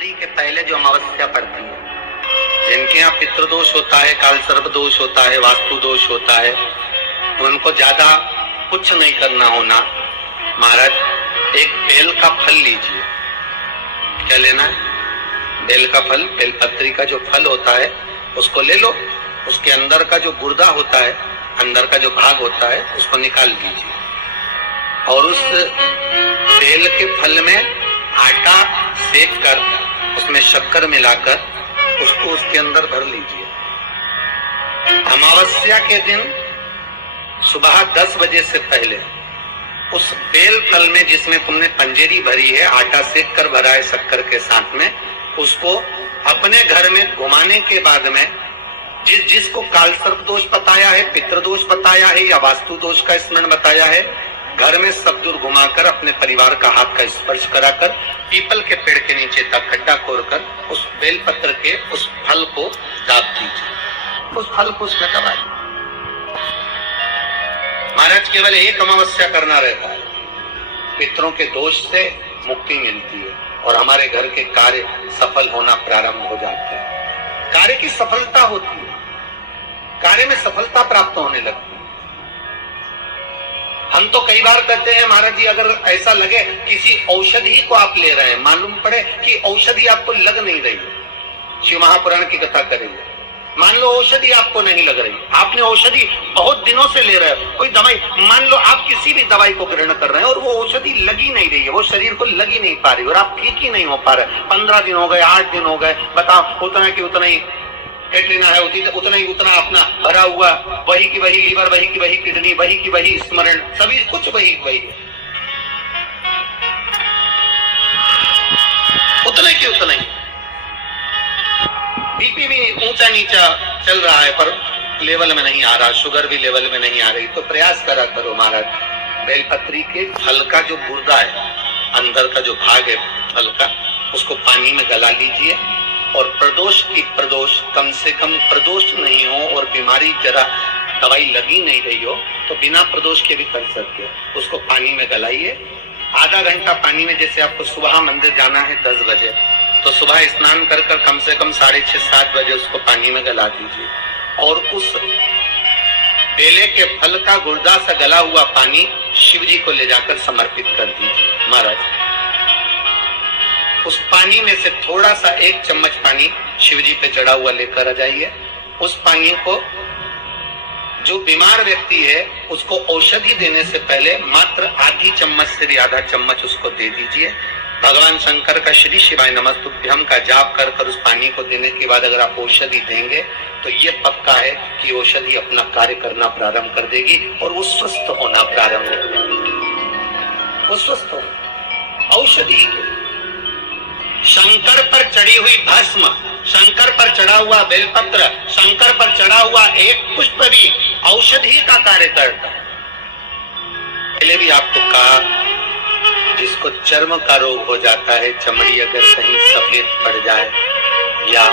बेलपत्री के पहले जो अमावस्या पड़ती है, जिनके यहाँ पितृदोष होता है, काल सर्प दोष होता है, वास्तु दोष होता है, उनको ज्यादा कुछ नहीं करना होना। महाराज एक बेल का फल लीजिए। क्या लेना है? बेल का फल, बेलपत्री का जो फल होता है उसको ले लो। उसके अंदर का जो गुर्दा होता है, अंदर का जो भाग होता है, उसको निकाल लीजिए और उस बेल के फल में आटा सेक कर उसमें शक्कर मिलाकर उसको उसके अंदर भर लीजिए। अमावस्या के दिन सुबह 10 बजे से पहले उस बेल फल में जिसमें तुमने पंजेरी भरी है, आटा सेक कर भरा है शक्कर के साथ में, उसको अपने घर में घुमाने के बाद में जिसको काल सर्प दोष बताया है, पितृदोष बताया है या वास्तु दोष का स्मरण बताया है, घर में सब दूर घुमाकर अपने परिवार का हाथ का स्पर्श कराकर पीपल के पेड़ के नीचे तक खड्डा खोदकर उस बेलपत्र के उस फल को दाब दीजिए। उस फल को उसमें दबाइए। महाराज केवल एक अमावस्या करना रहता है, पितरों के दोष से मुक्ति मिलती है और हमारे घर के कार्य सफल होना प्रारंभ हो जाते हैं। कार्य की सफलता होती है, कार्य में सफलता प्राप्त होने लगती है। हम तो कई बार कहते हैं महाराज जी, अगर ऐसा लगे किसी औषधि को आप ले रहे हैं, मालूम पड़े कि औषधि आपको लग नहीं रही है, शिव महापुराण की कथा करेंगे, मान लो औषधि आपको नहीं लग रही, आपने औषधि बहुत दिनों से ले रहे हो, कोई दवाई, मान लो आप किसी भी दवाई को ग्रहण कर रहे हैं और वो औषधि लगी नहीं रही है, वो शरीर को लगी नहीं पा रही और आप ठीक ही नहीं हो पा रहे, 15 दिन हो गए, 8 दिन हो गए, बताओ उतना की उतना ही पेट लेना है, उतना ही उतना अपना भरा हुआ, वही की वही लीवर, वही की वही किडनी, वही की वही स्मरण, सभी कुछ वही वही, उतने की उतना ही। बीपी भी ऊंचा नीचा चल रहा है पर लेवल में नहीं आ रहा, शुगर भी लेवल में नहीं आ रही, तो प्रयास करा करो महाराज, बेलपत्री के फल का जो गुर्दा है, अंदर का जो भाग है फल का, उसको पानी में गला लीजिए और प्रदोष की प्रदोष, कम से कम प्रदोष नहीं हो और बीमारी जरा दवाई लगी नहीं रही हो तो बिना प्रदोष के भी कर सकते हो, उसको पानी में गलाइए। आधा घंटा पानी में, जैसे आपको सुबह मंदिर जाना है 10 बजे, तो सुबह स्नान कर कर कम से कम 6:30-7 बजे उसको पानी में गला दीजिए और उस बेले के फल का गुर्दा से गला हुआ पानी शिव जी को ले जाकर समर्पित कर दीजिए। महाराज उस पानी में से थोड़ा सा 1 चम्मच पानी शिव जी पे चढ़ा हुआ लेकर आ जाइए। उस पानी को जो बीमार व्यक्ति है उसको औषधि देने से पहले मात्र आधी चम्मच से भी आधा चम्मच उसको दे दीजिए। भगवान शंकर का श्री शिवाय नमस्तुभ्यम का जाप कर कर उस पानी को देने के बाद अगर आप औषधि देंगे तो ये पक्का है कि औषधि अपना कार्य करना प्रारंभ कर देगी और वो स्वस्थ होना प्रारंभ हो जाएगी। वो स्वस्थ हो औषधि, शंकर पर चढ़ी हुई भस्म, शंकर पर चढ़ा हुआ बेलपत्र, शंकर पर चढ़ा हुआ एक पुष्प भी औषधि का कार्य करता है। पहले भी आपको कहा, जिसको चर्म का रोग हो जाता है, चमड़ी अगर कहीं सफेद पड़ जाए या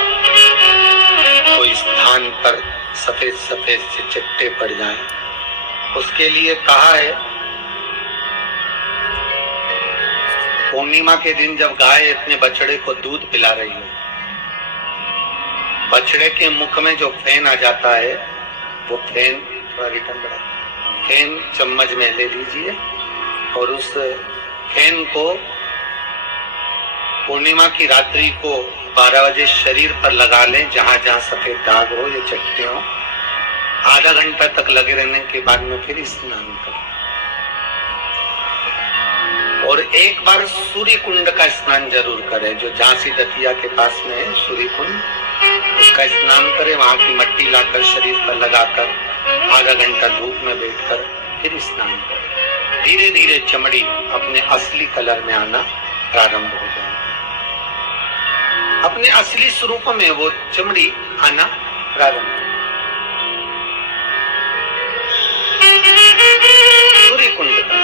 कोई स्थान पर सफेद सफेद से चिट्टे पड़ जाए, उसके लिए कहा है पूर्णिमा के दिन जब गाय अपने बछड़े को दूध पिला रही हो, बछड़े के मुख में जो फेन आ जाता है, वो फेन चम्मच में ले लीजिए और उस फेन को पूर्णिमा की रात्रि को 12 बजे शरीर पर लगा लें, जहां जहां सफेद दाग हो या चट्टे हो। आधा घंटा तक लगे रहने के बाद में फिर स्नान करें और एक बार सूर्य कुंड का स्नान जरूर करें, जो झांसी दतिया के पास में है सूर्य कुंड, उसका स्नान करें। वहां की मट्टी लाकर शरीर पर लगाकर आधा घंटा धूप में बैठकर फिर स्नान करें। धीरे धीरे चमड़ी अपने असली कलर में आना प्रारंभ हो जाए, अपने असली स्वरूप में वो चमड़ी आना प्रारंभ। सूर्य कुंड का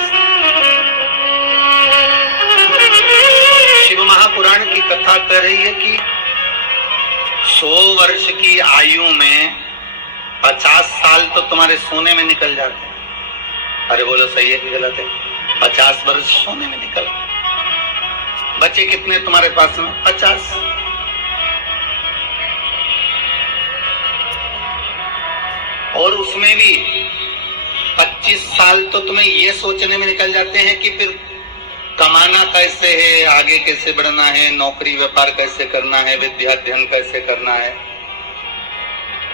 शिव महापुराण की कथा कर रही है कि 100 वर्ष की आयु में 50 साल तो तुम्हारे सोने में निकल जाते हैं। अरे बोलो सही है कि गलत है? 50 वर्ष सोने में निकल, बच्चे कितने तुम्हारे पास में? 50। और उसमें भी 25 साल तो तुम्हें ये सोचने में निकल जाते हैं कि फिर कमाना कैसे है, आगे कैसे बढ़ना है, नौकरी व्यापार कैसे करना है, विद्याध्ययन कैसे करना है,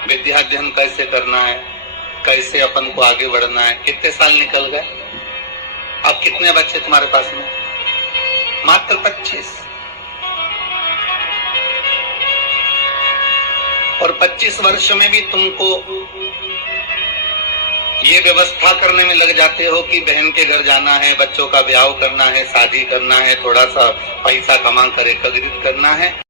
विद्याध्ययन कैसे करना है, कैसे अपन को आगे बढ़ना है। कितने साल निकल गए? अब कितने बच्चे तुम्हारे पास में? मात्र 25। और 25 वर्ष में भी तुमको ये व्यवस्था करने में लग जाते हो कि बहन के घर जाना है, बच्चों का ब्याह करना है, शादी करना है, थोड़ा सा पैसा कमा कर एकत्रित करना है।